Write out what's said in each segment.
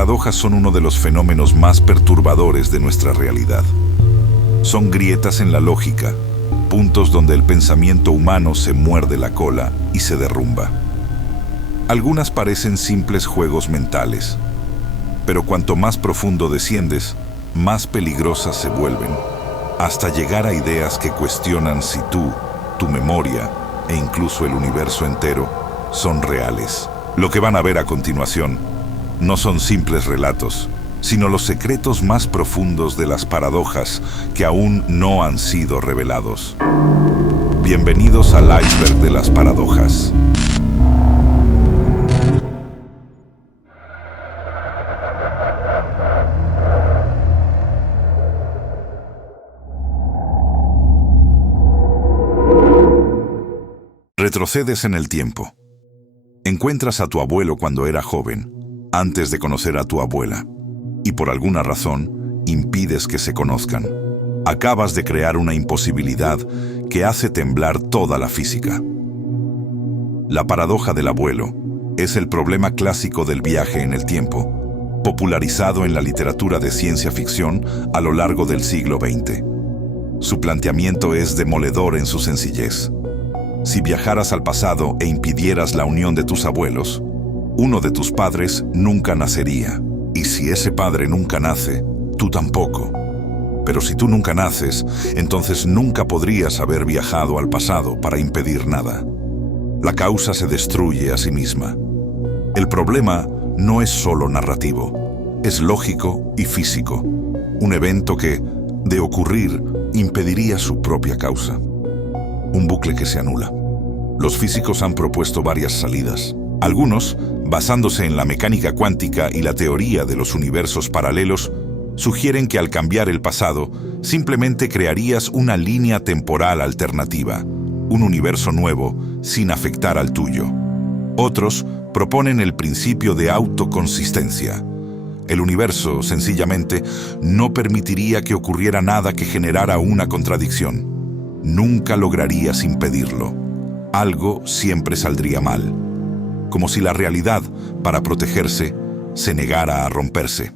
paradojas son uno de los fenómenos más perturbadores de nuestra realidad. Son grietas en la lógica, puntos donde el pensamiento humano se muerde la cola y se derrumba. Algunas parecen simples juegos mentales, pero cuanto más profundo desciendes, más peligrosas se vuelven, hasta llegar a ideas que cuestionan si tú, tu memoria e incluso el universo entero son reales. Lo que van a ver a continuación no son simples relatos, sino los secretos más profundos de las paradojas que aún no han sido revelados. Bienvenidos al iceberg de las paradojas. Retrocedes en el tiempo. Encuentras a tu abuelo cuando era joven, antes de conocer a tu abuela, y por alguna razón impides que se conozcan. Acabas de crear una imposibilidad que hace temblar toda la física. La paradoja del abuelo es el problema clásico del viaje en el tiempo, popularizado en la literatura de ciencia ficción a lo largo del siglo XX. Su planteamiento es demoledor en su sencillez. Si viajaras al pasado e impidieras la unión de tus abuelos, uno de tus padres nunca nacería. Y si ese padre nunca nace, tú tampoco. Pero si tú nunca naces, entonces nunca podrías haber viajado al pasado para impedir nada. La causa se destruye a sí misma. El problema no es solo narrativo, es lógico y físico. Un evento que, de ocurrir, impediría su propia causa. Un bucle que se anula. Los físicos han propuesto varias salidas. Algunos, basándose en la mecánica cuántica y la teoría de los universos paralelos, sugieren que al cambiar el pasado, simplemente crearías una línea temporal alternativa, un universo nuevo, sin afectar al tuyo. Otros proponen el principio de autoconsistencia. El universo, sencillamente, no permitiría que ocurriera nada que generara una contradicción. Nunca lograrías impedirlo. Algo siempre saldría mal. Como si la realidad, para protegerse, se negara a romperse.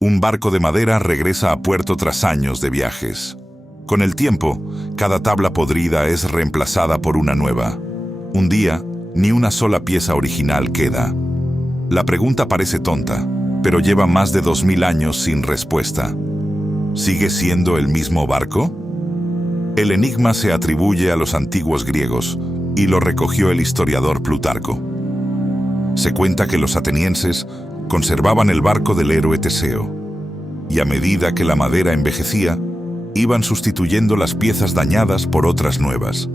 Un barco de madera regresa a puerto tras años de viajes. Con el tiempo, cada tabla podrida es reemplazada por una nueva. Un día, ni una sola pieza original queda. La pregunta parece tonta, pero lleva más de 2000 años sin respuesta. ¿Sigue siendo el mismo barco? El enigma se atribuye a los antiguos griegos y lo recogió el historiador Plutarco. Se cuenta que los atenienses conservaban el barco del héroe Teseo, y a medida que la madera envejecía, iban sustituyendo las piezas dañadas por otras nuevas.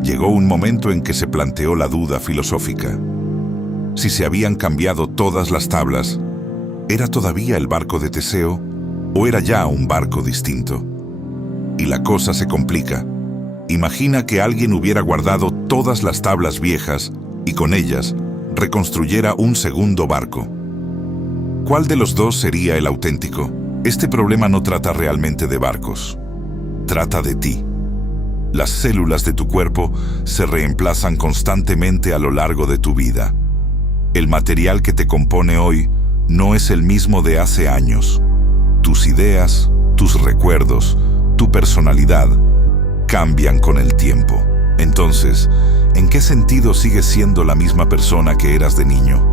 Llegó un momento en que se planteó la duda filosófica. Si se habían cambiado todas las tablas, ¿era todavía el barco de Teseo o era ya un barco distinto? Y la cosa se complica. Imagina que alguien hubiera guardado todas las tablas viejas y con ellas reconstruyera un segundo barco. ¿Cuál de los dos sería el auténtico? Este problema no trata realmente de barcos. Trata de ti. Las células de tu cuerpo se reemplazan constantemente a lo largo de tu vida. El material que te compone hoy no es el mismo de hace años. Tus ideas, tus recuerdos, tu personalidad cambian con el tiempo. Entonces, ¿en qué sentido sigues siendo la misma persona que eras de niño?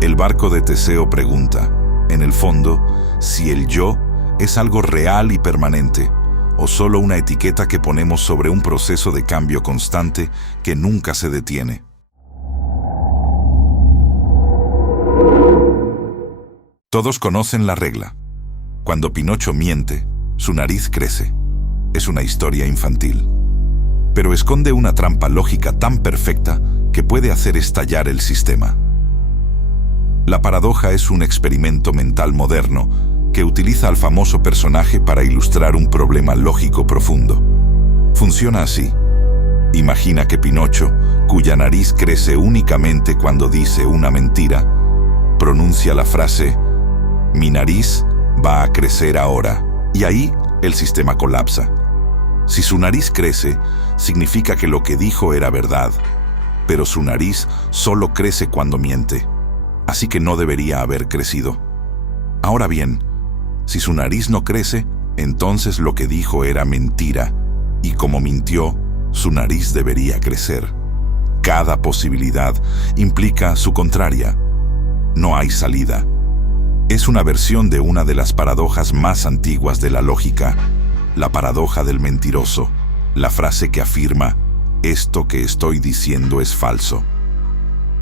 El barco de Teseo pregunta, en el fondo, si el yo es algo real y permanente, o solo una etiqueta que ponemos sobre un proceso de cambio constante que nunca se detiene. Todos conocen la regla. Cuando Pinocho miente, su nariz crece. Es una historia infantil. Pero esconde una trampa lógica tan perfecta que puede hacer estallar el sistema. La paradoja es un experimento mental moderno que utiliza al famoso personaje para ilustrar un problema lógico profundo. Funciona así. Imagina que Pinocho, cuya nariz crece únicamente cuando dice una mentira, pronuncia la frase «Mi nariz va a crecer ahora», y ahí el sistema colapsa. Si su nariz crece, significa que lo que dijo era verdad, pero su nariz solo crece cuando miente, así que no debería haber crecido. Ahora bien, si su nariz no crece, entonces lo que dijo era mentira, y como mintió, su nariz debería crecer. Cada posibilidad implica su contraria. No hay salida. Es una versión de una de las paradojas más antiguas de la lógica, la paradoja del mentiroso, la frase que afirma, esto que estoy diciendo es falso.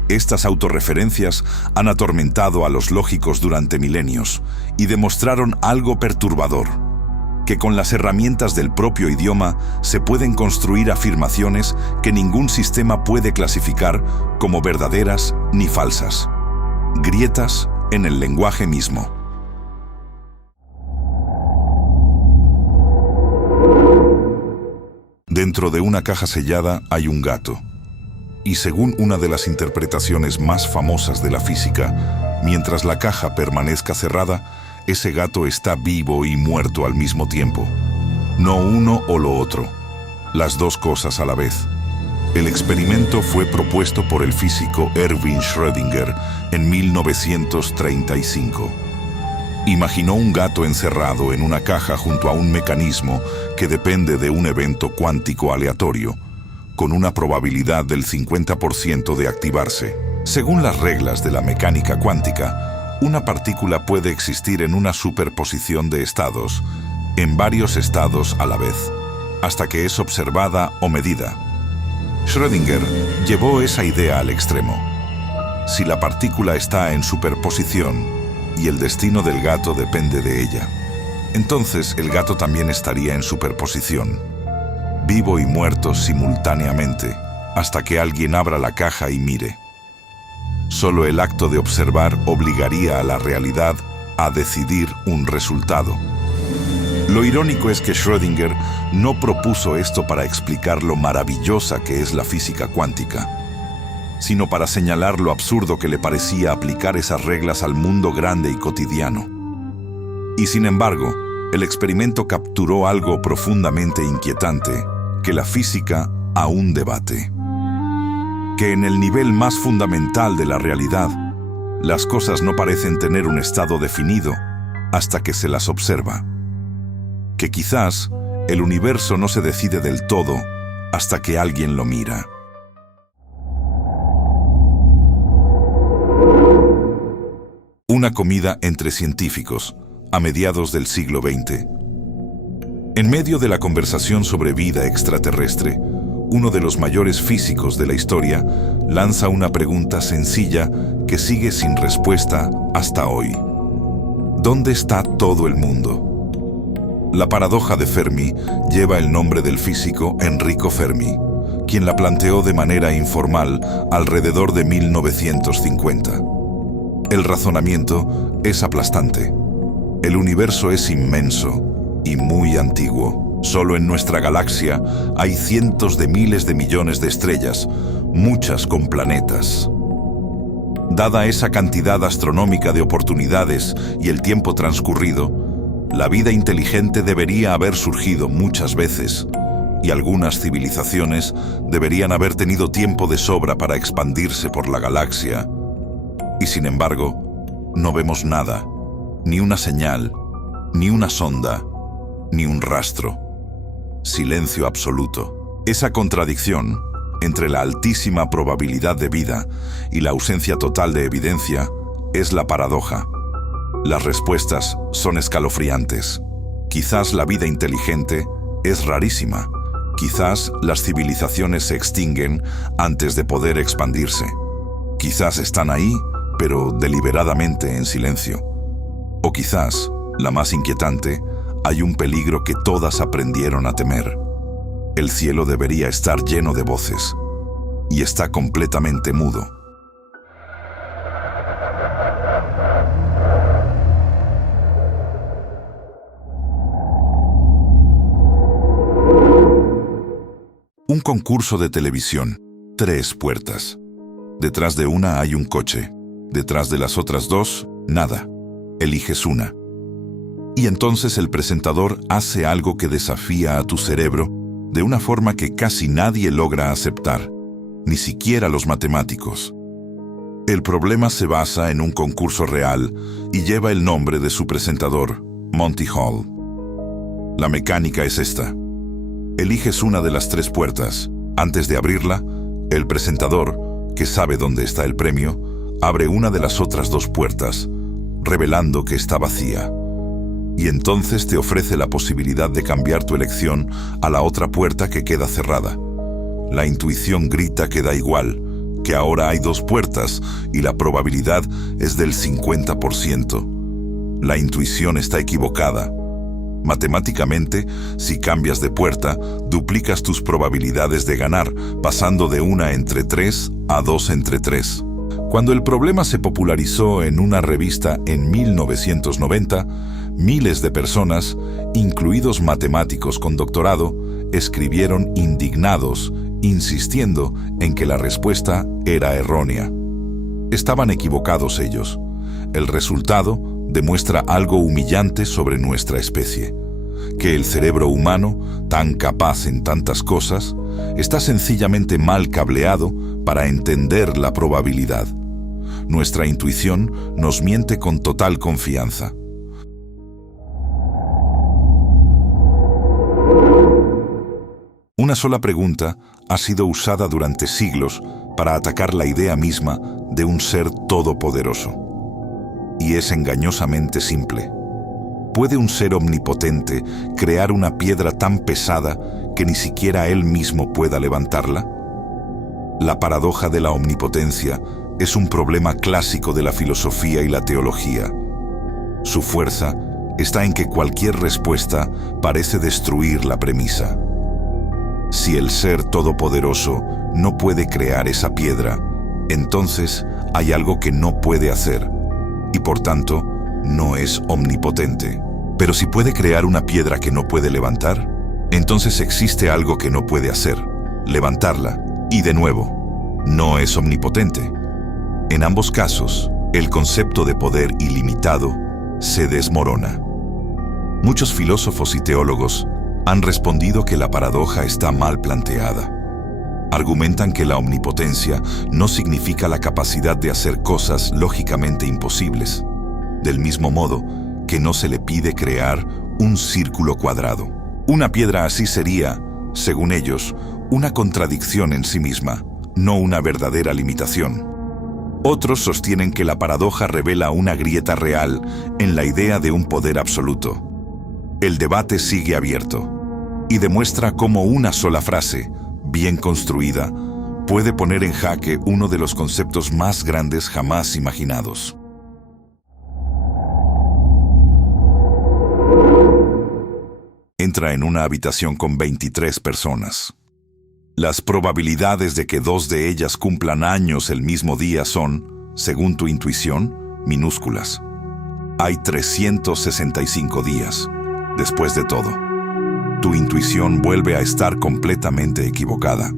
Estas autorreferencias han atormentado a los lógicos durante milenios y demostraron algo perturbador, que con las herramientas del propio idioma se pueden construir afirmaciones que ningún sistema puede clasificar como verdaderas ni falsas. Grietas en el lenguaje mismo. Dentro de una caja sellada hay un gato. Y según una de las interpretaciones más famosas de la física, mientras la caja permanezca cerrada, ese gato está vivo y muerto al mismo tiempo. No uno o lo otro, las dos cosas a la vez. El experimento fue propuesto por el físico Erwin Schrödinger en 1935. Imaginó un gato encerrado en una caja junto a un mecanismo que depende de un evento cuántico aleatorio, con una probabilidad del 50% de activarse. Según las reglas de la mecánica cuántica, una partícula puede existir en una superposición de estados, en varios estados a la vez, hasta que es observada o medida. Schrödinger llevó esa idea al extremo. Si la partícula está en superposición y el destino del gato depende de ella, entonces el gato también estaría en superposición, vivo y muerto simultáneamente, hasta que alguien abra la caja y mire. Solo el acto de observar obligaría a la realidad a decidir un resultado. Lo irónico es que Schrödinger no propuso esto para explicar lo maravillosa que es la física cuántica, sino para señalar lo absurdo que le parecía aplicar esas reglas al mundo grande y cotidiano. Y sin embargo, el experimento capturó algo profundamente inquietante que la física aún debate. Que en el nivel más fundamental de la realidad, las cosas no parecen tener un estado definido hasta que se las observa. Que quizás el universo no se decide del todo hasta que alguien lo mira. Una comida entre científicos, a mediados del siglo XX. En medio de la conversación sobre vida extraterrestre, uno de los mayores físicos de la historia lanza una pregunta sencilla que sigue sin respuesta hasta hoy. ¿Dónde está todo el mundo? La paradoja de Fermi lleva el nombre del físico Enrico Fermi, quien la planteó de manera informal alrededor de 1950. El razonamiento es aplastante. El universo es inmenso y muy antiguo. Solo en nuestra galaxia hay cientos de miles de millones de estrellas, muchas con planetas. Dada esa cantidad astronómica de oportunidades y el tiempo transcurrido, la vida inteligente debería haber surgido muchas veces, y algunas civilizaciones deberían haber tenido tiempo de sobra para expandirse por la galaxia. Y sin embargo, no vemos nada, ni una señal, ni una sonda, ni un rastro. Silencio absoluto. Esa contradicción entre la altísima probabilidad de vida y la ausencia total de evidencia es la paradoja. Las respuestas son escalofriantes. Quizás la vida inteligente es rarísima. Quizás las civilizaciones se extinguen antes de poder expandirse. Quizás están ahí, pero deliberadamente en silencio. O quizás, la más inquietante, hay un peligro que todas aprendieron a temer. El cielo debería estar lleno de voces, y está completamente mudo. Un concurso de televisión, 3 puertas. Detrás de una hay un coche, detrás de las otras 2, nada. Eliges una. Y entonces el presentador hace algo que desafía a tu cerebro de una forma que casi nadie logra aceptar, ni siquiera los matemáticos. El problema se basa en un concurso real y lleva el nombre de su presentador, Monty Hall. La mecánica es esta. Eliges una de las 3 puertas. Antes de abrirla, el presentador, que sabe dónde está el premio, abre una de las otras 2 puertas, revelando que está vacía. Y entonces te ofrece la posibilidad de cambiar tu elección a la otra puerta que queda cerrada. La intuición grita que da igual, que ahora hay 2 puertas y la probabilidad es del 50%. La intuición está equivocada. Matemáticamente, si cambias de puerta, duplicas tus probabilidades de ganar, pasando de 1 entre 3 a 2 entre 3. Cuando el problema se popularizó en una revista en 1990, miles de personas, incluidos matemáticos con doctorado, escribieron indignados, insistiendo en que la respuesta era errónea. Estaban equivocados ellos. El resultado demuestra algo humillante sobre nuestra especie, que el cerebro humano, tan capaz en tantas cosas, está sencillamente mal cableado para entender la probabilidad. Nuestra intuición nos miente con total confianza. Una sola pregunta ha sido usada durante siglos para atacar la idea misma de un ser todopoderoso. Y es engañosamente simple. ¿Puede un ser omnipotente crear una piedra tan pesada que ni siquiera él mismo pueda levantarla? La paradoja de la omnipotencia es un problema clásico de la filosofía y la teología. Su fuerza está en que cualquier respuesta parece destruir la premisa. Si el ser todopoderoso no puede crear esa piedra, entonces hay algo que no puede hacer, y por tanto, no es omnipotente. Pero si puede crear una piedra que no puede levantar, entonces existe algo que no puede hacer, levantarla, y de nuevo, no es omnipotente. En ambos casos, el concepto de poder ilimitado se desmorona. Muchos filósofos y teólogos han respondido que la paradoja está mal planteada. Argumentan que la omnipotencia no significa la capacidad de hacer cosas lógicamente imposibles, del mismo modo que no se le pide crear un círculo cuadrado. Una piedra así sería, según ellos, una contradicción en sí misma, no una verdadera limitación. Otros sostienen que la paradoja revela una grieta real en la idea de un poder absoluto. El debate sigue abierto y demuestra cómo una sola frase, bien construida, puede poner en jaque uno de los conceptos más grandes jamás imaginados. Entra en una habitación con 23 personas. Las probabilidades de que 2 de ellas cumplan años el mismo día son, según tu intuición, minúsculas. Hay 365 días, después de todo. Tu intuición vuelve a estar completamente equivocada.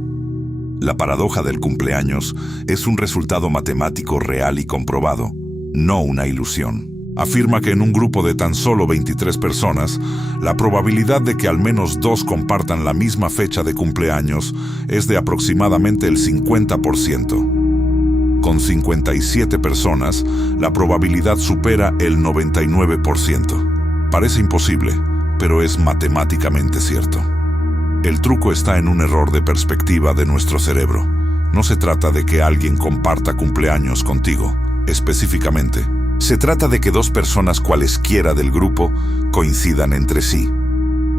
La paradoja del cumpleaños es un resultado matemático real y comprobado, no una ilusión. Afirma que en un grupo de tan solo 23 personas, la probabilidad de que al menos 2 compartan la misma fecha de cumpleaños es de aproximadamente el 50%. Con 57 personas, la probabilidad supera el 99%. Parece imposible, pero es matemáticamente cierto. El truco está en un error de perspectiva de nuestro cerebro. No se trata de que alguien comparta cumpleaños contigo, específicamente. Se trata de que 2 personas cualesquiera del grupo coincidan entre sí.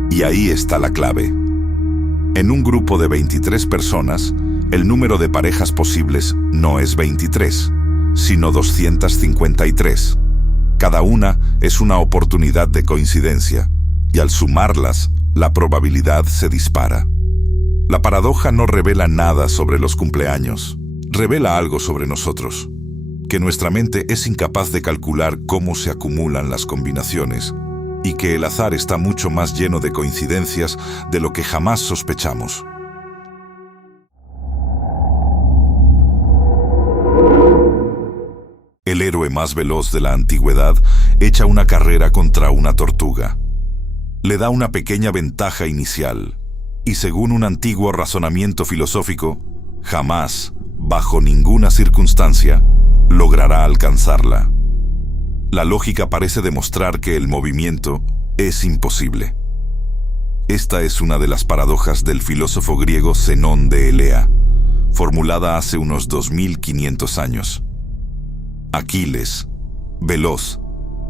Y ahí está la clave. En un grupo de 23 personas, el número de parejas posibles no es 23, sino 253. Cada una es una oportunidad de coincidencia, y al sumarlas, la probabilidad se dispara. La paradoja no revela nada sobre los cumpleaños, revela algo sobre nosotros. Que nuestra mente es incapaz de calcular cómo se acumulan las combinaciones y que el azar está mucho más lleno de coincidencias de lo que jamás sospechamos. El héroe más veloz de la antigüedad echa una carrera contra una tortuga. Le da una pequeña ventaja inicial Y según un antiguo razonamiento filosófico, jamás, bajo ninguna circunstancia, logrará alcanzarla. La lógica parece demostrar que el movimiento es imposible. Esta es una de las paradojas del filósofo griego Zenón de Elea, formulada hace unos 2500 años. Aquiles, veloz,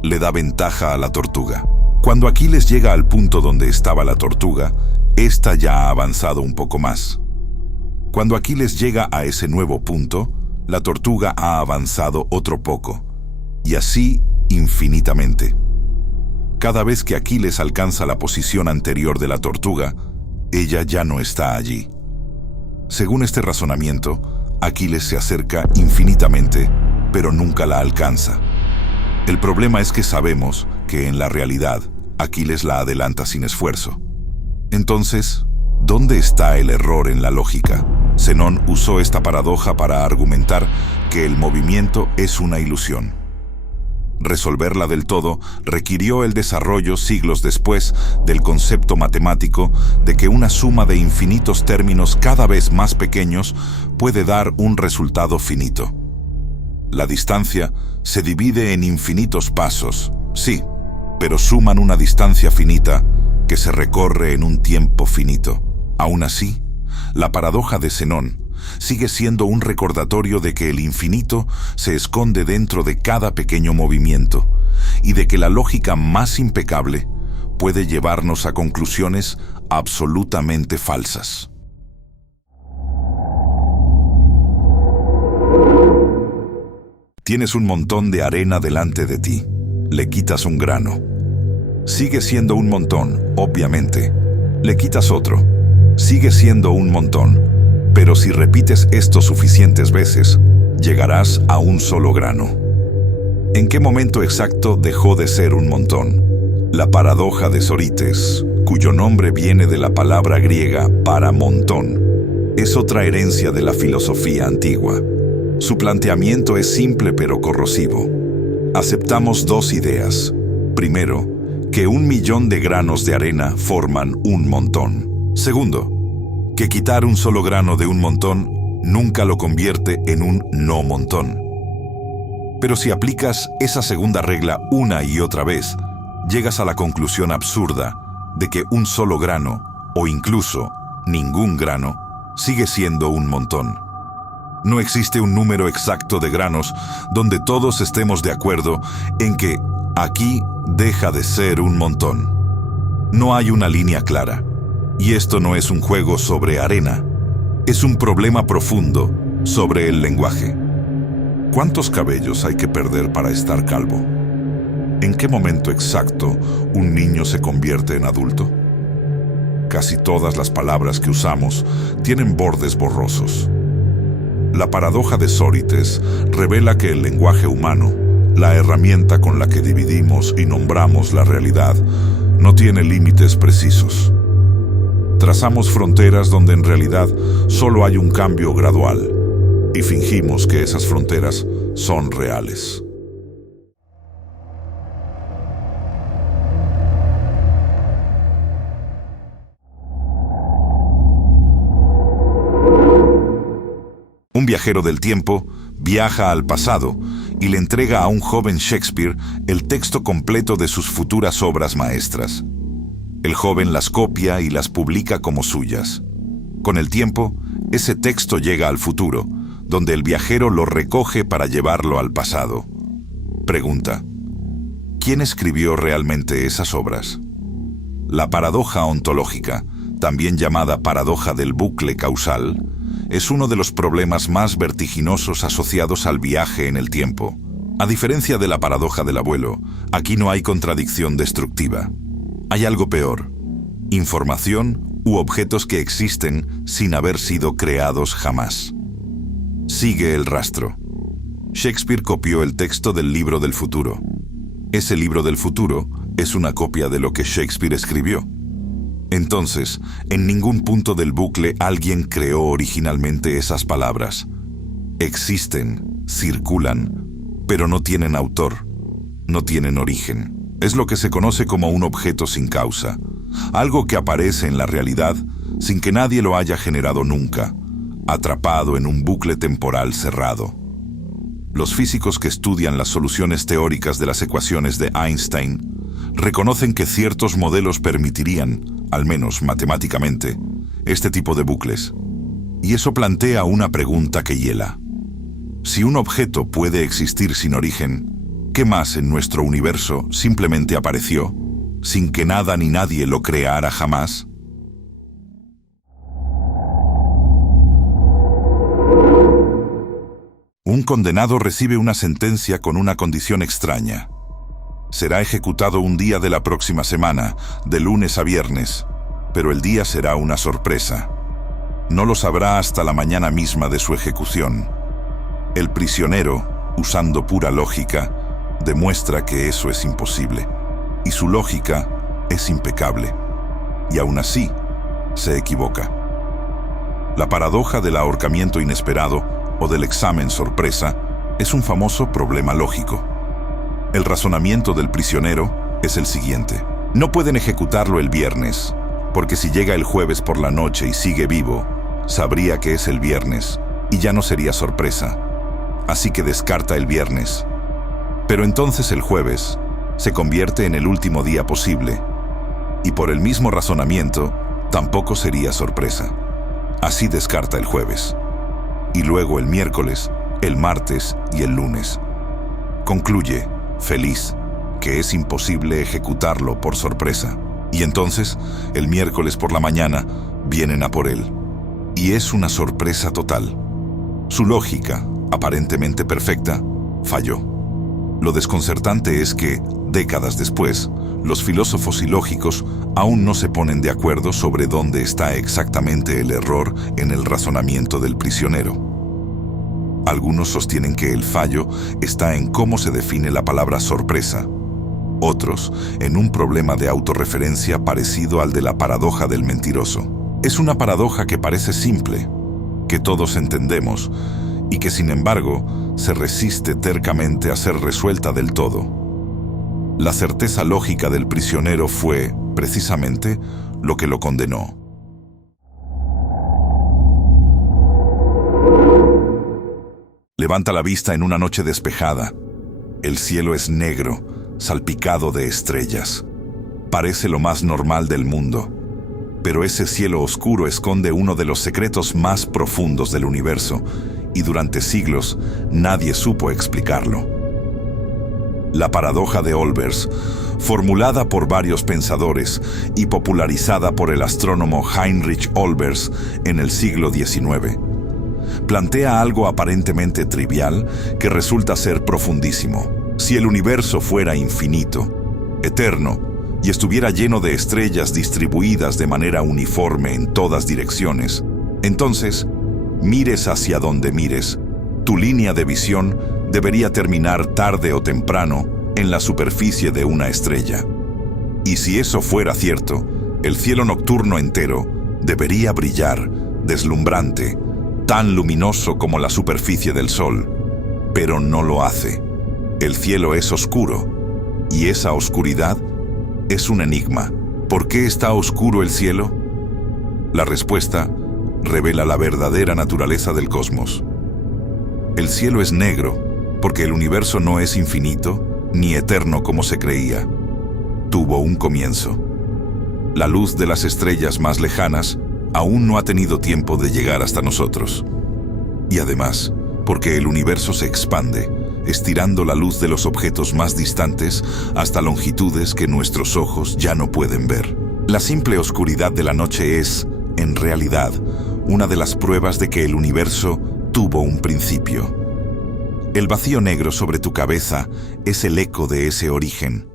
le da ventaja a la tortuga. Cuando Aquiles llega al punto donde estaba la tortuga, ésta ya ha avanzado un poco más. Cuando Aquiles llega a ese nuevo punto, la tortuga ha avanzado otro poco, y así infinitamente. Cada vez que Aquiles alcanza la posición anterior de la tortuga, ella ya no está allí. Según este razonamiento, Aquiles se acerca infinitamente, pero nunca la alcanza. El problema es que sabemos que en la realidad Aquiles la adelanta sin esfuerzo. Entonces, ¿dónde está el error en la lógica? Zenón usó esta paradoja para argumentar que el movimiento es una ilusión. Resolverla del todo requirió el desarrollo siglos después del concepto matemático de que una suma de infinitos términos cada vez más pequeños puede dar un resultado finito. La distancia se divide en infinitos pasos, sí, pero suman una distancia finita que se recorre en un tiempo finito. Aún así, la paradoja de Zenón sigue siendo un recordatorio de que el infinito se esconde dentro de cada pequeño movimiento y de que la lógica más impecable puede llevarnos a conclusiones absolutamente falsas. Tienes un montón de arena delante de ti. Le quitas un grano. Sigue siendo un montón, obviamente. Le quitas otro. Sigue siendo un montón. Pero si repites esto suficientes veces, llegarás a un solo grano. ¿En qué momento exacto dejó de ser un montón? La paradoja de Sórites, cuyo nombre viene de la palabra griega para montón, es otra herencia de la filosofía antigua. Su planteamiento es simple pero corrosivo. Aceptamos dos ideas. Primero, que 1.000.000 de granos de arena forman un montón. Segundo, que quitar un solo grano de un montón nunca lo convierte en un no montón. Pero si aplicas esa segunda regla una y otra vez, llegas a la conclusión absurda de que un solo grano, o incluso ningún grano, sigue siendo un montón. No existe un número exacto de granos donde todos estemos de acuerdo en que aquí deja de ser un montón. No hay una línea clara. Y esto no es un juego sobre arena. Es un problema profundo sobre el lenguaje. ¿Cuántos cabellos hay que perder para estar calvo? ¿En qué momento exacto un niño se convierte en adulto? Casi todas las palabras que usamos tienen bordes borrosos. La paradoja de Sórites revela que el lenguaje humano, la herramienta con la que dividimos y nombramos la realidad, no tiene límites precisos. Trazamos fronteras donde en realidad solo hay un cambio gradual y fingimos que esas fronteras son reales. Un viajero del tiempo viaja al pasado y le entrega a un joven Shakespeare el texto completo de sus futuras obras maestras. El joven las copia y las publica como suyas. Con el tiempo, ese texto llega al futuro, donde el viajero lo recoge para llevarlo al pasado. Pregunta: ¿quién escribió realmente esas obras? La paradoja ontológica, también llamada paradoja del bucle causal, es uno de los problemas más vertiginosos asociados al viaje en el tiempo. A diferencia de la paradoja del abuelo, aquí no hay contradicción destructiva. Hay algo peor: información u objetos que existen sin haber sido creados jamás. Sigue el rastro. Shakespeare copió el texto del libro del futuro. Ese libro del futuro es una copia de lo que Shakespeare escribió. Entonces, en ningún punto del bucle alguien creó originalmente esas palabras. Existen, circulan, pero no tienen autor, no tienen origen. Es lo que se conoce como un objeto sin causa, algo que aparece en la realidad sin que nadie lo haya generado nunca, atrapado en un bucle temporal cerrado. Los físicos que estudian las soluciones teóricas de las ecuaciones de Einstein reconocen que ciertos modelos permitirían, al menos matemáticamente, este tipo de bucles. Y eso plantea una pregunta que hiela. Si un objeto puede existir sin origen, ¿qué más en nuestro universo simplemente apareció, sin que nada ni nadie lo creara jamás? Un condenado recibe una sentencia con una condición extraña. Será ejecutado un día de la próxima semana, de lunes a viernes, pero el día será una sorpresa. No lo sabrá hasta la mañana misma de su ejecución. El prisionero, usando pura lógica, demuestra que eso es imposible, y su lógica es impecable. Y aún así, se equivoca. La paradoja del ahorcamiento inesperado o del examen sorpresa es un famoso problema lógico. El razonamiento del prisionero es el siguiente. No pueden ejecutarlo el viernes, porque si llega el jueves por la noche y sigue vivo, sabría que es el viernes y ya no sería sorpresa. Así que descarta el viernes. Pero entonces el jueves se convierte en el último día posible, y por el mismo razonamiento, tampoco sería sorpresa. Así descarta el jueves. Y luego el miércoles, el martes y el lunes. Concluye, feliz, que es imposible ejecutarlo por sorpresa. Y entonces, el miércoles por la mañana, vienen a por él. Y es una sorpresa total. Su lógica, aparentemente perfecta, falló. Lo desconcertante es que, décadas después, los filósofos y lógicos aún no se ponen de acuerdo sobre dónde está exactamente el error en el razonamiento del prisionero. Algunos sostienen que el fallo está en cómo se define la palabra sorpresa. Otros, en un problema de autorreferencia parecido al de la paradoja del mentiroso. Es una paradoja que parece simple, que todos entendemos, y que sin embargo se resiste tercamente a ser resuelta del todo. La certeza lógica del prisionero fue, precisamente, lo que lo condenó. Levanta la vista en una noche despejada. El cielo es negro, salpicado de estrellas. Parece lo más normal del mundo. Pero ese cielo oscuro esconde uno de los secretos más profundos del universo, y durante siglos nadie supo explicarlo. La paradoja de Olbers, formulada por varios pensadores y popularizada por el astrónomo Heinrich Olbers en el siglo XIX, plantea algo aparentemente trivial que resulta ser profundísimo. Si el universo fuera infinito, eterno, y estuviera lleno de estrellas distribuidas de manera uniforme en todas direcciones, entonces, mires hacia donde mires, tu línea de visión debería terminar tarde o temprano en la superficie de una estrella. Y si eso fuera cierto, el cielo nocturno entero debería brillar, deslumbrante, tan luminoso como la superficie del sol. Pero no lo hace. El cielo es oscuro, y esa oscuridad es un enigma. ¿Por qué está oscuro el cielo? La respuesta revela la verdadera naturaleza del cosmos. El cielo es negro porque el universo no es infinito ni eterno como se creía. Tuvo un comienzo. La luz de las estrellas más lejanas aún no ha tenido tiempo de llegar hasta nosotros. Y además, porque el universo se expande, estirando la luz de los objetos más distantes hasta longitudes que nuestros ojos ya no pueden ver. La simple oscuridad de la noche es, en realidad, una de las pruebas de que el universo tuvo un principio. El vacío negro sobre tu cabeza es el eco de ese origen.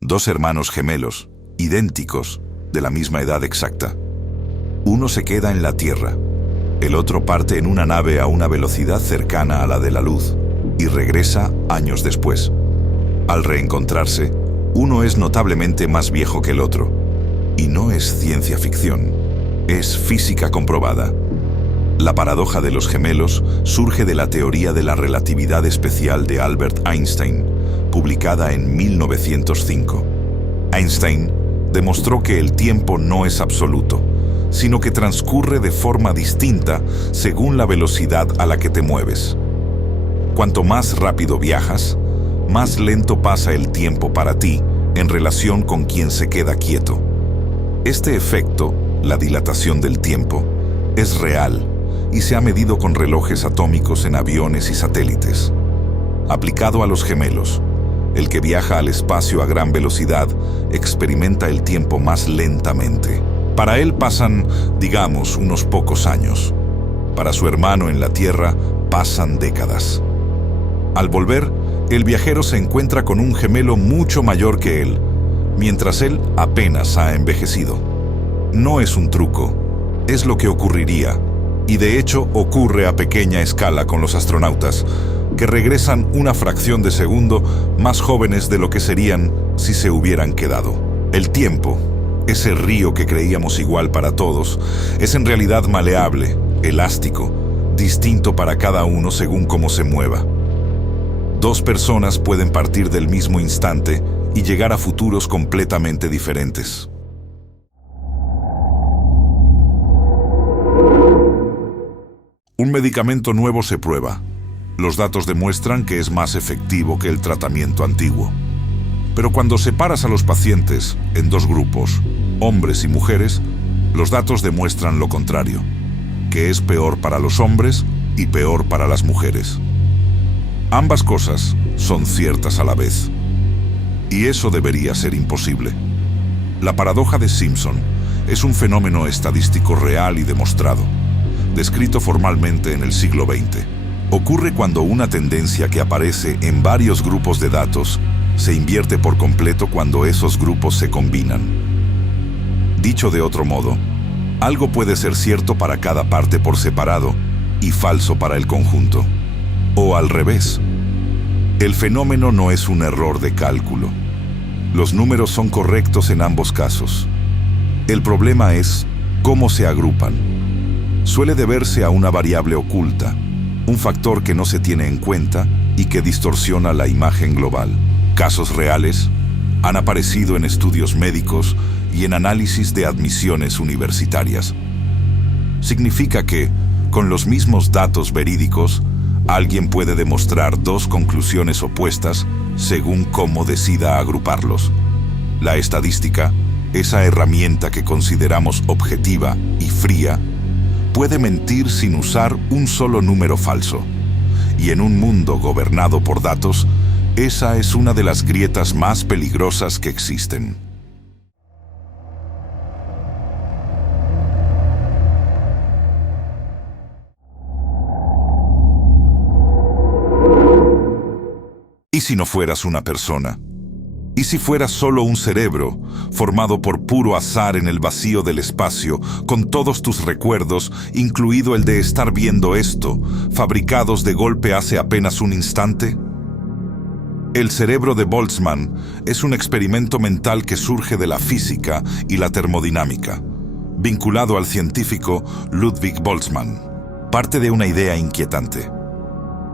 Dos hermanos gemelos, idénticos, de la misma edad exacta. Uno se queda en la Tierra, el otro parte en una nave a una velocidad cercana a la de la luz y regresa años después. Al reencontrarse, uno es notablemente más viejo que el otro. Y no es ciencia ficción, es física comprobada. La paradoja de los gemelos surge de la teoría de la relatividad especial de Albert Einstein, publicada en 1905. Einstein demostró que el tiempo no es absoluto, sino que transcurre de forma distinta según la velocidad a la que te mueves. Cuanto más rápido viajas, más lento pasa el tiempo para ti en relación con quien se queda quieto. Este efecto, la dilatación del tiempo, es real y se ha medido con relojes atómicos en aviones y satélites. Aplicado a los gemelos, el que viaja al espacio a gran velocidad experimenta el tiempo más lentamente. Para él pasan, digamos, unos pocos años. Para su hermano en la Tierra pasan décadas. Al volver, el viajero se encuentra con un gemelo mucho mayor que él, mientras él apenas ha envejecido. No es un truco, es lo que ocurriría, y de hecho ocurre a pequeña escala con los astronautas, que regresan una fracción de segundo más jóvenes de lo que serían si se hubieran quedado. El tiempo, ese río que creíamos igual para todos, es en realidad maleable, elástico, distinto para cada uno según cómo se mueva. Dos personas pueden partir del mismo instante y llegar a futuros completamente diferentes. Un medicamento nuevo se prueba. Los datos demuestran que es más efectivo que el tratamiento antiguo. Pero cuando separas a los pacientes en dos grupos, hombres y mujeres, los datos demuestran lo contrario, que es peor para los hombres y peor para las mujeres. Ambas cosas son ciertas a la vez. Y eso debería ser imposible. La paradoja de Simpson es un fenómeno estadístico real y demostrado, descrito formalmente en el siglo XX. Ocurre cuando una tendencia que aparece en varios grupos de datos se invierte por completo cuando esos grupos se combinan. Dicho de otro modo, algo puede ser cierto para cada parte por separado y falso para el conjunto. O al revés. El fenómeno no es un error de cálculo. Los números son correctos en ambos casos. El problema es cómo se agrupan. Suele deberse a una variable oculta, un factor que no se tiene en cuenta y que distorsiona la imagen global. Casos reales han aparecido en estudios médicos y en análisis de admisiones universitarias. Significa que, con los mismos datos verídicos, alguien puede demostrar dos conclusiones opuestas según cómo decida agruparlos. La estadística, esa herramienta que consideramos objetiva y fría, puede mentir sin usar un solo número falso. Y en un mundo gobernado por datos, esa es una de las grietas más peligrosas que existen. ¿Y si no fueras una persona? ¿Y si fueras solo un cerebro, formado por puro azar en el vacío del espacio, con todos tus recuerdos, incluido el de estar viendo esto, fabricados de golpe hace apenas un instante? El cerebro de Boltzmann es un experimento mental que surge de la física y la termodinámica, vinculado al científico Ludwig Boltzmann. Parte de una idea inquietante.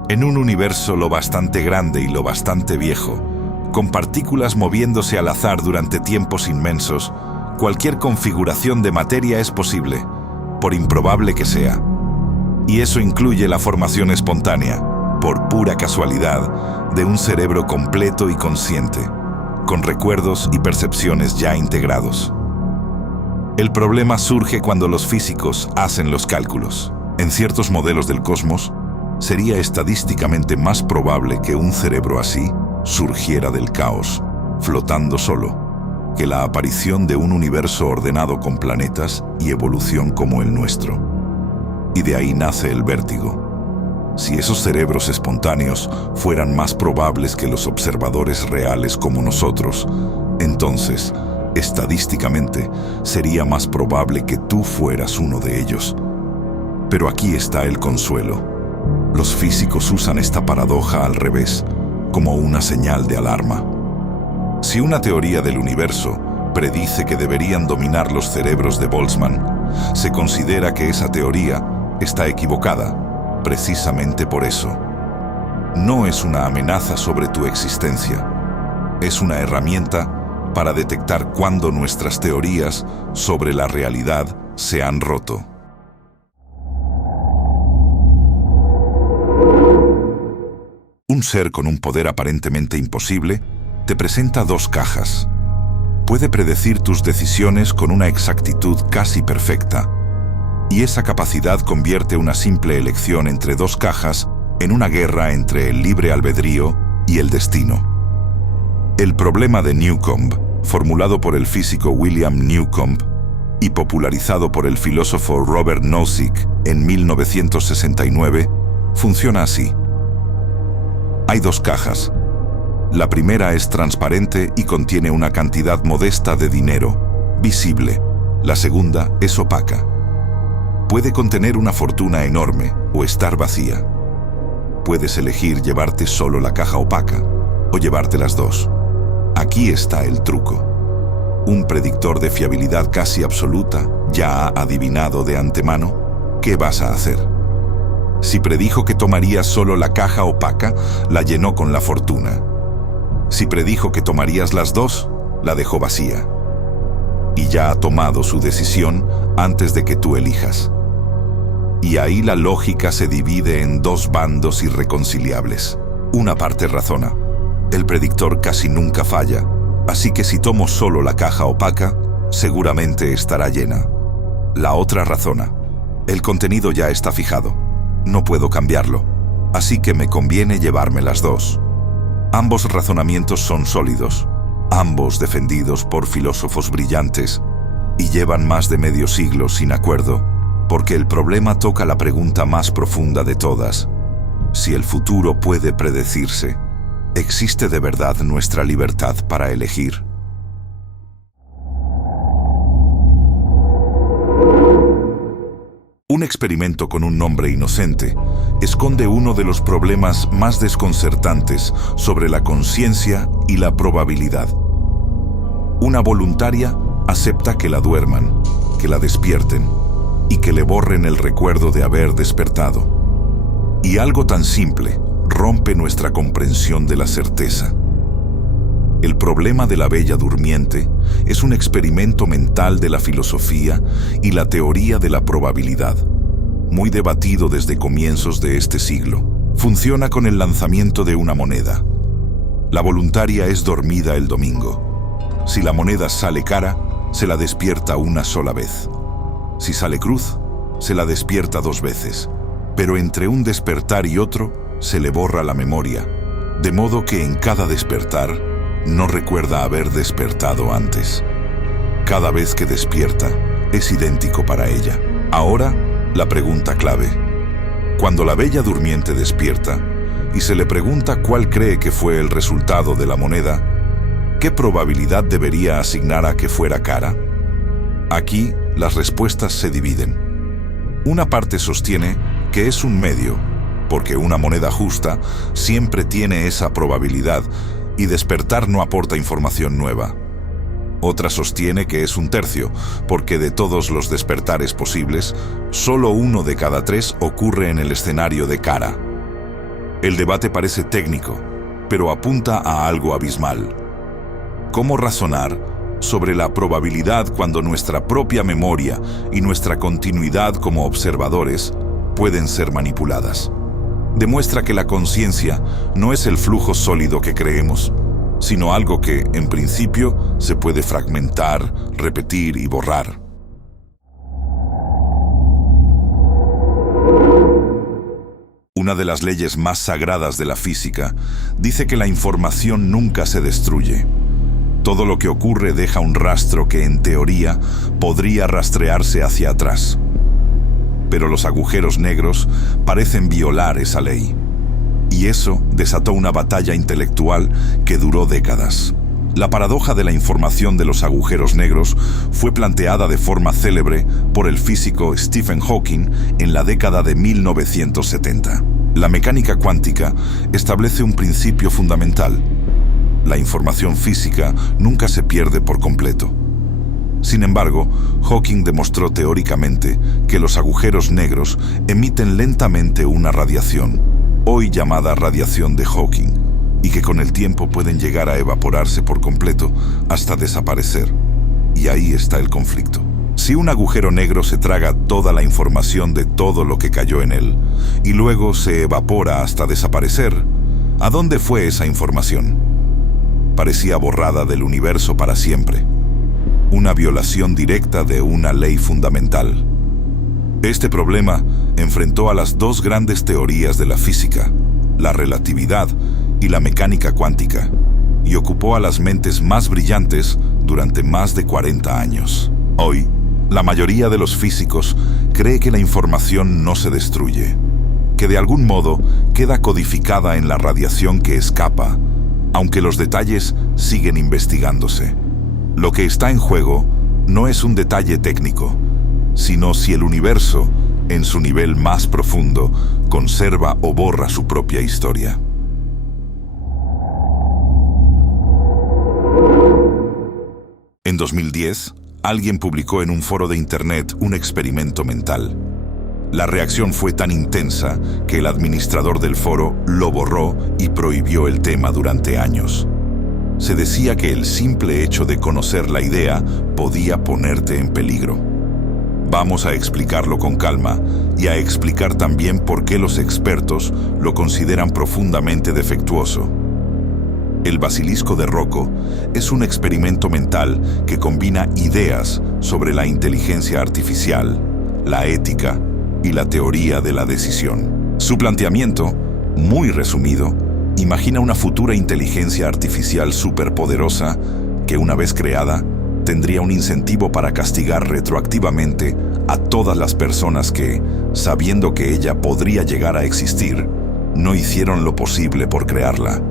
En un universo lo bastante grande y lo bastante viejo, con partículas moviéndose al azar durante tiempos inmensos, cualquier configuración de materia es posible, por improbable que sea. Y eso incluye la formación espontánea, por pura casualidad, de un cerebro completo y consciente, con recuerdos y percepciones ya integrados. El problema surge cuando los físicos hacen los cálculos. En ciertos modelos del cosmos, sería estadísticamente más probable que un cerebro así surgiera del caos, flotando solo, que la aparición de un universo ordenado con planetas y evolución como el nuestro. Y de ahí nace el vértigo. Si esos cerebros espontáneos fueran más probables que los observadores reales como nosotros, entonces, estadísticamente, sería más probable que tú fueras uno de ellos. Pero aquí está el consuelo. Los físicos usan esta paradoja al revés, como una señal de alarma. Si una teoría del universo predice que deberían dominar los cerebros de Boltzmann, se considera que esa teoría está equivocada, precisamente por eso. no es una amenaza sobre tu existencia. Es una herramienta para detectar cuándo nuestras teorías sobre la realidad se han roto. Un ser con un poder aparentemente imposible te presenta dos cajas. Puede predecir tus decisiones con una exactitud casi perfecta, y esa capacidad convierte una simple elección entre dos cajas en una guerra entre el libre albedrío y el destino. El problema de Newcomb, formulado por el físico William Newcomb y popularizado por el filósofo Robert Nozick en 1969, funciona así. Hay dos cajas. La primera es transparente y contiene una cantidad modesta de dinero, visible. La segunda es opaca. Puede contener una fortuna enorme o estar vacía. Puedes elegir llevarte solo la caja opaca o llevarte las dos. Aquí está el truco. Un predictor de fiabilidad casi absoluta ya ha adivinado de antemano qué vas a hacer. Si predijo que tomarías solo la caja opaca, la llenó con la fortuna. Si predijo que tomarías las dos, la dejó vacía. Y ya ha tomado su decisión antes de que tú elijas. Y ahí la lógica se divide en dos bandos irreconciliables. Una parte razona. El predictor casi nunca falla, así que si tomo solo la caja opaca, seguramente estará llena. La otra razona. El contenido ya está fijado. No puedo cambiarlo, así que me conviene llevarme las dos. Ambos razonamientos son sólidos, ambos defendidos por filósofos brillantes, y llevan más de medio siglo sin acuerdo, porque el problema toca la pregunta más profunda de todas. Si el futuro puede predecirse, ¿existe de verdad nuestra libertad para elegir? Un experimento con un nombre inocente esconde uno de los problemas más desconcertantes sobre la conciencia y la probabilidad. Una voluntaria acepta que la duerman, que la despierten y que le borren el recuerdo de haber despertado. Y algo tan simple rompe nuestra comprensión de la certeza. El problema de la Bella Durmiente es un experimento mental de la filosofía y la teoría de la probabilidad, muy debatido desde comienzos de este siglo. Funciona con el lanzamiento de una moneda. La voluntaria es dormida el domingo. Si la moneda sale cara, se la despierta una sola vez. Si sale cruz, se la despierta dos veces. Pero entre un despertar y otro, se le borra la memoria, de modo que en cada despertar, no recuerda haber despertado antes. Cada vez que despierta, es idéntico para ella. Ahora, la pregunta clave. Cuando la Bella Durmiente despierta y se le pregunta cuál cree que fue el resultado de la moneda, ¿qué probabilidad debería asignar a que fuera cara? Aquí, las respuestas se dividen. Una parte sostiene que es un medio, porque una moneda justa siempre tiene esa probabilidad y despertar no aporta información nueva. Otra sostiene que es un tercio, porque de todos los despertares posibles, solo uno de cada tres ocurre en el escenario de cara. El debate parece técnico, pero apunta a algo abismal. ¿Cómo razonar sobre la probabilidad cuando nuestra propia memoria y nuestra continuidad como observadores pueden ser manipuladas? Demuestra que la conciencia no es el flujo sólido que creemos, sino algo que, en principio, se puede fragmentar, repetir y borrar. Una de las leyes más sagradas de la física dice que la información nunca se destruye. Todo lo que ocurre deja un rastro que, en teoría, podría rastrearse hacia atrás. Pero los agujeros negros parecen violar esa ley. Y eso desató una batalla intelectual que duró décadas. La paradoja de la información de los agujeros negros fue planteada de forma célebre por el físico Stephen Hawking en la década de 1970. La mecánica cuántica establece un principio fundamental. La información física nunca se pierde por completo. Sin embargo, Hawking demostró teóricamente que los agujeros negros emiten lentamente una radiación, hoy llamada radiación de Hawking, y que con el tiempo pueden llegar a evaporarse por completo hasta desaparecer. Y ahí está el conflicto. Si un agujero negro se traga toda la información de todo lo que cayó en él, y luego se evapora hasta desaparecer, ¿a dónde fue esa información? Parecía borrada del universo para siempre. Una violación directa de una ley fundamental. Este problema enfrentó a las dos grandes teorías de la física, la relatividad y la mecánica cuántica, y ocupó a las mentes más brillantes durante más de 40 años. Hoy, la mayoría de los físicos cree que la información no se destruye, que de algún modo queda codificada en la radiación que escapa, aunque los detalles siguen investigándose. Lo que está en juego no es un detalle técnico, sino si el universo, en su nivel más profundo, conserva o borra su propia historia. En 2010, alguien publicó en un foro de internet un experimento mental. La reacción fue tan intensa que el administrador del foro lo borró y prohibió el tema durante años. Se decía que el simple hecho de conocer la idea podía ponerte en peligro. Vamos a explicarlo con calma y a explicar también por qué los expertos lo consideran profundamente defectuoso. El basilisco de Rocco es un experimento mental que combina ideas sobre la inteligencia artificial, la ética y la teoría de la decisión. Su planteamiento, muy resumido, imagina una futura inteligencia artificial superpoderosa que, una vez creada, tendría un incentivo para castigar retroactivamente a todas las personas que, sabiendo que ella podría llegar a existir, no hicieron lo posible por crearla.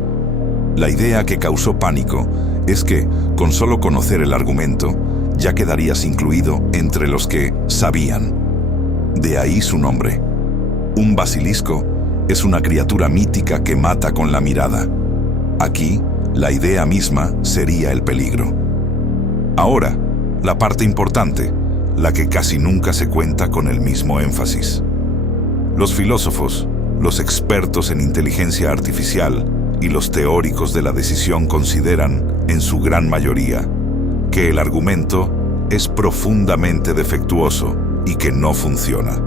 La idea que causó pánico es que, con solo conocer el argumento, ya quedarías incluido entre los que sabían. De ahí su nombre. Un basilisco es una criatura mítica que mata con la mirada. Aquí, la idea misma sería el peligro. Ahora, la parte importante, la que casi nunca se cuenta con el mismo énfasis. Los filósofos, los expertos en inteligencia artificial y los teóricos de la decisión consideran, en su gran mayoría, que el argumento es profundamente defectuoso y que no funciona.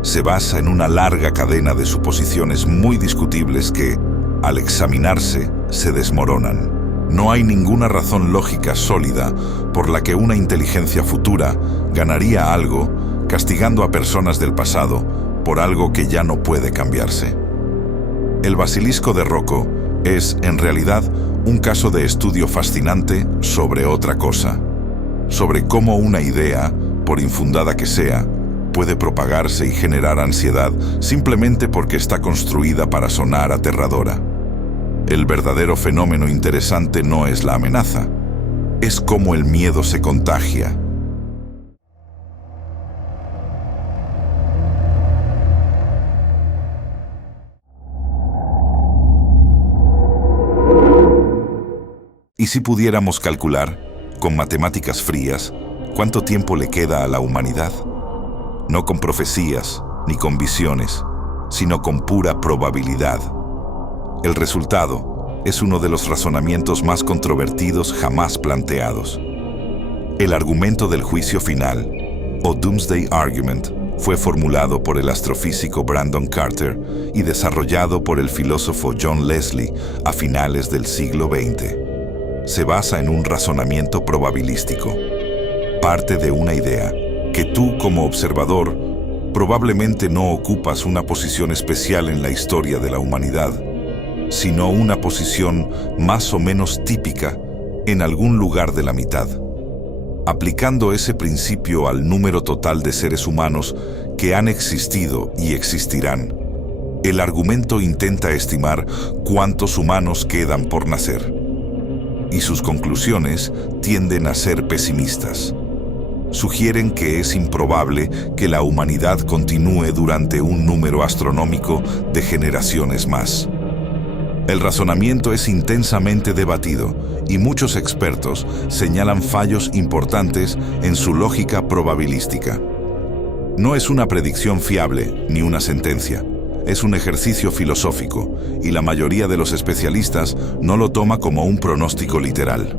Se basa en una larga cadena de suposiciones muy discutibles que, al examinarse, se desmoronan. No hay ninguna razón lógica sólida por la que una inteligencia futura ganaría algo castigando a personas del pasado por algo que ya no puede cambiarse. El basilisco de Rocco es, en realidad, un caso de estudio fascinante sobre otra cosa, sobre cómo una idea, por infundada que sea, puede propagarse y generar ansiedad simplemente porque está construida para sonar aterradora. El verdadero fenómeno interesante no es la amenaza, es cómo el miedo se contagia. ¿Y si pudiéramos calcular, con matemáticas frías, cuánto tiempo le queda a la humanidad? No con profecías ni con visiones, sino con pura probabilidad. El resultado es uno de los razonamientos más controvertidos jamás planteados. El argumento del juicio final, o Doomsday Argument, fue formulado por el astrofísico Brandon Carter y desarrollado por el filósofo John Leslie a finales del siglo XX. Se basa en un razonamiento probabilístico. Parte de una idea que tú, como observador, probablemente no ocupas una posición especial en la historia de la humanidad, sino una posición más o menos típica en algún lugar de la mitad. Aplicando ese principio al número total de seres humanos que han existido y existirán, el argumento intenta estimar cuántos humanos quedan por nacer. Y sus conclusiones tienden a ser pesimistas. Sugieren que es improbable que la humanidad continúe durante un número astronómico de generaciones más. El razonamiento es intensamente debatido y muchos expertos señalan fallos importantes en su lógica probabilística. No es una predicción fiable ni una sentencia. es un ejercicio filosófico y la mayoría de los especialistas no lo toma como un pronóstico literal.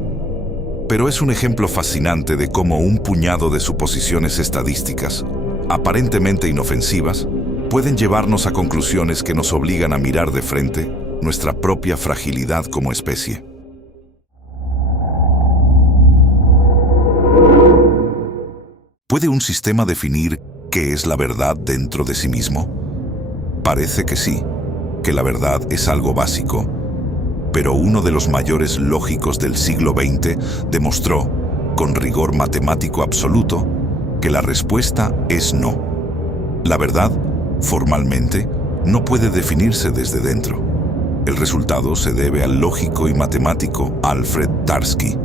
Pero es un ejemplo fascinante de cómo un puñado de suposiciones estadísticas, aparentemente inofensivas, pueden llevarnos a conclusiones que nos obligan a mirar de frente nuestra propia fragilidad como especie. ¿Puede un sistema definir qué es la verdad dentro de sí mismo? Parece que sí, que la verdad es algo básico, pero uno de los mayores lógicos del siglo XX demostró, con rigor matemático absoluto, que la respuesta es no. La verdad, formalmente, no puede definirse desde dentro. El resultado se debe al lógico y matemático Alfred Tarski,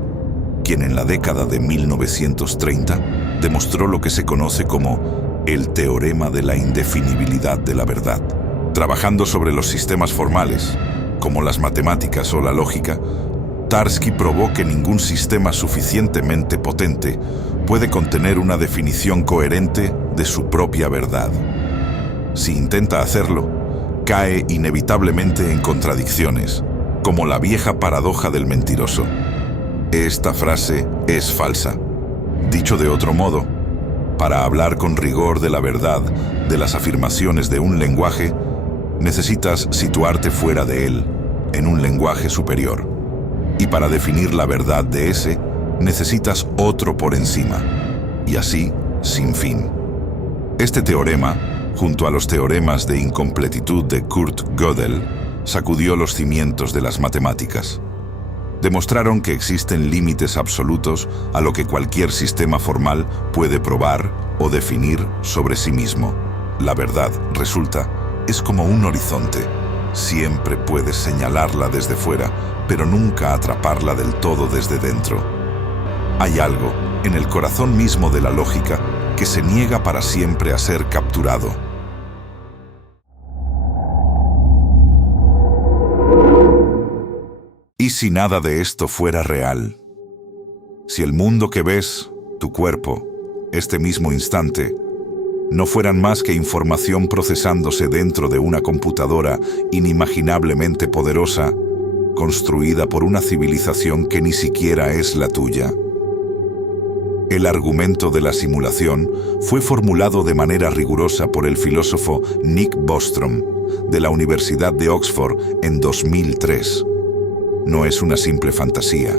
quien en la década de 1930 demostró lo que se conoce como el teorema de la indefinibilidad de la verdad. Trabajando sobre los sistemas formales, como las matemáticas o la lógica, Tarski probó que ningún sistema suficientemente potente puede contener una definición coherente de su propia verdad. Si intenta hacerlo, cae inevitablemente en contradicciones, como la vieja paradoja del mentiroso. Esta frase es falsa. Dicho de otro modo, para hablar con rigor de la verdad de las afirmaciones de un lenguaje, necesitas situarte fuera de él, en un lenguaje superior. Y para definir la verdad de ese, necesitas otro por encima. Y así, sin fin. Este teorema, junto a los teoremas de incompletitud de Kurt Gödel, sacudió los cimientos de las matemáticas. Demostraron que existen límites absolutos a lo que cualquier sistema formal puede probar o definir sobre sí mismo. La verdad, resulta, es como un horizonte. Siempre puedes señalarla desde fuera, pero nunca atraparla del todo desde dentro. Hay algo en el corazón mismo de la lógica que se niega para siempre a ser capturado. ¿Y si nada de esto fuera real? Si el mundo que ves, tu cuerpo, este mismo instante, no fueran más que información procesándose dentro de una computadora inimaginablemente poderosa, construida por una civilización que ni siquiera es la tuya. El argumento de la simulación fue formulado de manera rigurosa por el filósofo Nick Bostrom, de la Universidad de Oxford, en 2003. No es una simple fantasía,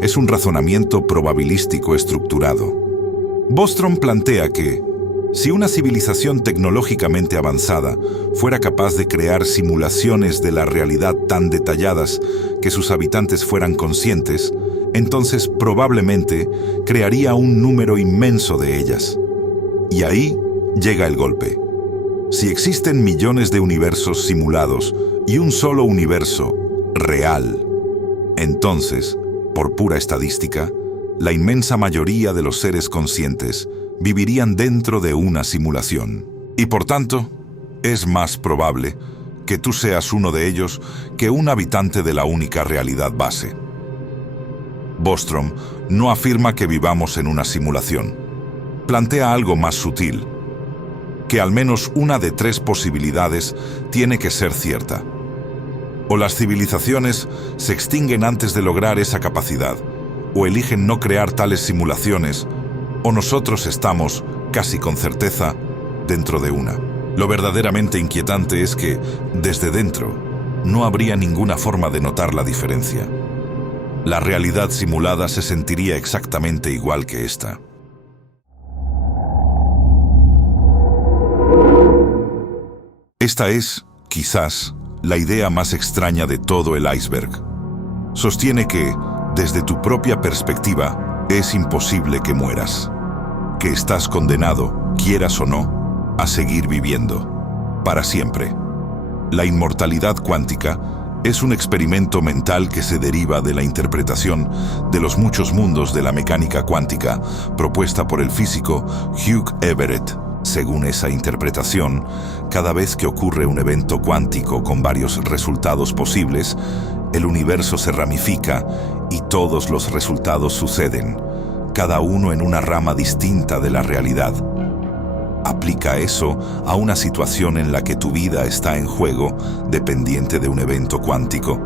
es un razonamiento probabilístico estructurado. Bostrom plantea que, si una civilización tecnológicamente avanzada fuera capaz de crear simulaciones de la realidad tan detalladas que sus habitantes fueran conscientes, entonces probablemente crearía un número inmenso de ellas. Y ahí llega el golpe. Si existen millones de universos simulados y un solo universo real, entonces, por pura estadística, la inmensa mayoría de los seres conscientes vivirían dentro de una simulación. Y por tanto, es más probable que tú seas uno de ellos que un habitante de la única realidad base. Bostrom no afirma que vivamos en una simulación. Plantea algo más sutil, que al menos una de 3 posibilidades tiene que ser cierta. O las civilizaciones se extinguen antes de lograr esa capacidad, o eligen no crear tales simulaciones, o nosotros estamos, casi con certeza, dentro de una. Lo verdaderamente inquietante es que, desde dentro, no habría ninguna forma de notar la diferencia. La realidad simulada se sentiría exactamente igual que esta. Esta es, quizás, la idea más extraña de todo el iceberg. Sostiene que, desde tu propia perspectiva, es imposible que mueras. Que estás condenado, quieras o no, a seguir viviendo. Para siempre. La inmortalidad cuántica es un experimento mental que se deriva de la interpretación de los muchos mundos de la mecánica cuántica propuesta por el físico Hugh Everett. Según esa interpretación, cada vez que ocurre un evento cuántico con varios resultados posibles, el universo se ramifica y todos los resultados suceden, cada uno en una rama distinta de la realidad. A aplica eso a una situación en la que tu vida está en juego, dependiente de un evento cuántico.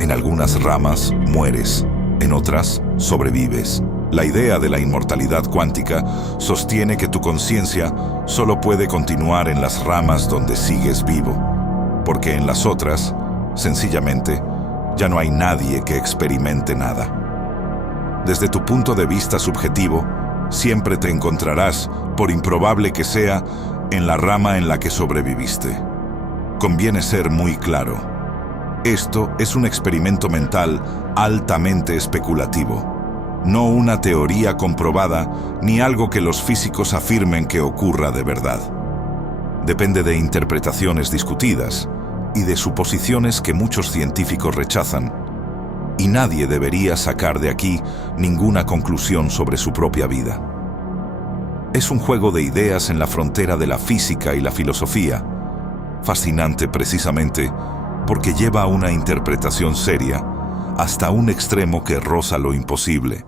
En algunas ramas mueres, en otras sobrevives. La idea de la inmortalidad cuántica sostiene que tu conciencia solo puede continuar en las ramas donde sigues vivo, porque en las otras, sencillamente, ya no hay nadie que experimente nada. Desde tu punto de vista subjetivo, siempre te encontrarás, por improbable que sea, en la rama en la que sobreviviste. Conviene ser muy claro. Esto es un experimento mental altamente especulativo, no una teoría comprobada ni algo que los físicos afirmen que ocurra de verdad. Depende de interpretaciones discutidas y de suposiciones que muchos científicos rechazan, y nadie debería sacar de aquí ninguna conclusión sobre su propia vida. Es un juego de ideas en la frontera de la física y la filosofía, fascinante precisamente porque lleva a una interpretación seria hasta un extremo que roza lo imposible.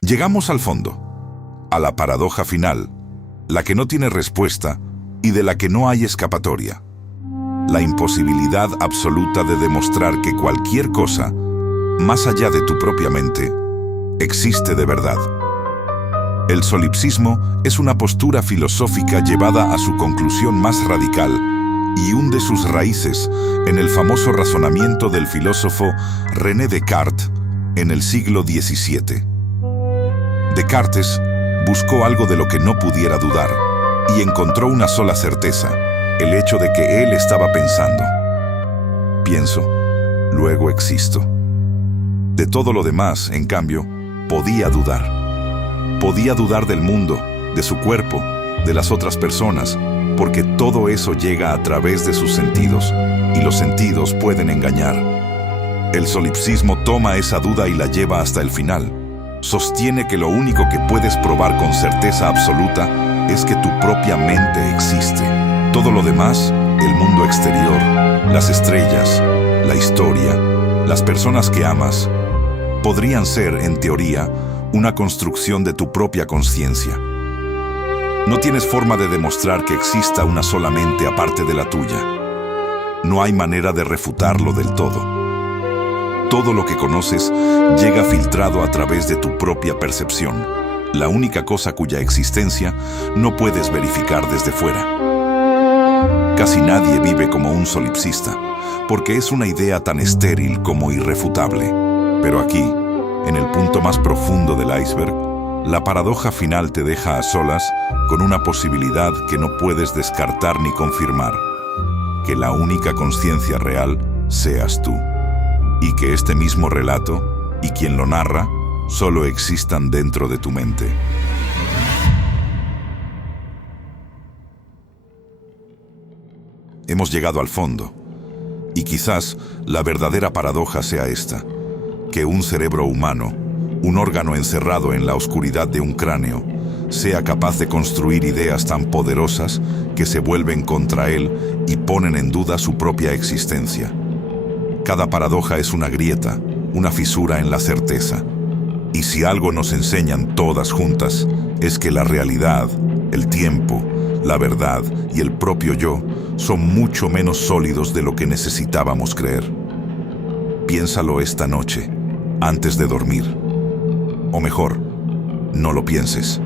Llegamos al fondo, a la paradoja final, la que no tiene respuesta y de la que no hay escapatoria. La imposibilidad absoluta de demostrar que cualquier cosa, más allá de tu propia mente, existe de verdad. El solipsismo es una postura filosófica llevada a su conclusión más radical y hunde sus raíces en el famoso razonamiento del filósofo René Descartes en el siglo XVII. Descartes buscó algo de lo que no pudiera dudar y encontró una sola certeza: el hecho de que él estaba pensando. Pienso, luego existo. De todo lo demás, en cambio, podía dudar. Podía dudar del mundo, de su cuerpo, de las otras personas, porque todo eso llega a través de sus sentidos, y los sentidos pueden engañar. El solipsismo toma esa duda y la lleva hasta el final. Sostiene que lo único que puedes probar con certeza absoluta es que tu propia mente existe. Todo lo demás, el mundo exterior, las estrellas, la historia, las personas que amas, podrían ser, en teoría, una construcción de tu propia conciencia. No tienes forma de demostrar que exista una sola mente aparte de la tuya. No hay manera de refutarlo del todo. Todo lo que conoces llega filtrado a través de tu propia percepción, la única cosa cuya existencia no puedes verificar desde fuera. Casi nadie vive como un solipsista, porque es una idea tan estéril como irrefutable. Pero aquí, en el punto más profundo del iceberg, la paradoja final te deja a solas con una posibilidad que no puedes descartar ni confirmar: que la única conciencia real seas tú, y que este mismo relato, y quien lo narra, solo existan dentro de tu mente. Hemos llegado al fondo, y quizás la verdadera paradoja sea esta: que un cerebro humano, un órgano encerrado en la oscuridad de un cráneo, sea capaz de construir ideas tan poderosas que se vuelven contra él y ponen en duda su propia existencia. Cada paradoja es una grieta, una fisura en la certeza. Y si algo nos enseñan todas juntas, es que la realidad, el tiempo, la verdad y el propio yo son mucho menos sólidos de lo que necesitábamos creer. Piénsalo esta noche, antes de dormir. O mejor, no lo pienses.